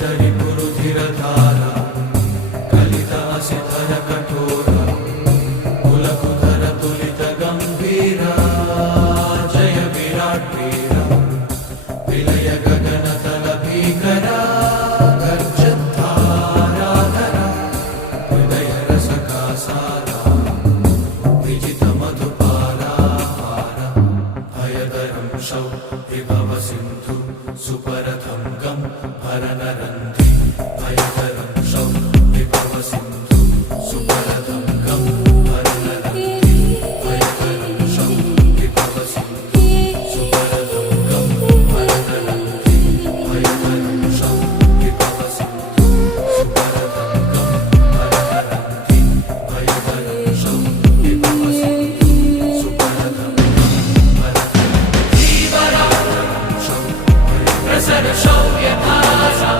पुरुधिरधारा कलितासिधर कठोरा कुलकुधर तुलित गंभीरा जय विराट वीरा विलय गगन तल भीकरा गर्जद्धाराधरा हृदय रसका सारा विजित मधुपारा हारा भयदरं शौ विभव सिंधु सुपरथं गं भरनरन्ति भयदरं शौ विभव सिंधु सुपरथं गं भरनरन्ति भयदरं शौ विभव सिंधु सुपरथं गं भरनरन्ति भयदरं शौ विभव सिंधु सुपरथं गं भरनरन्ति भयदरं शौ विभव सिंधु सुपरथं गं भरनरन्ति प्रसर शौर्य भाषा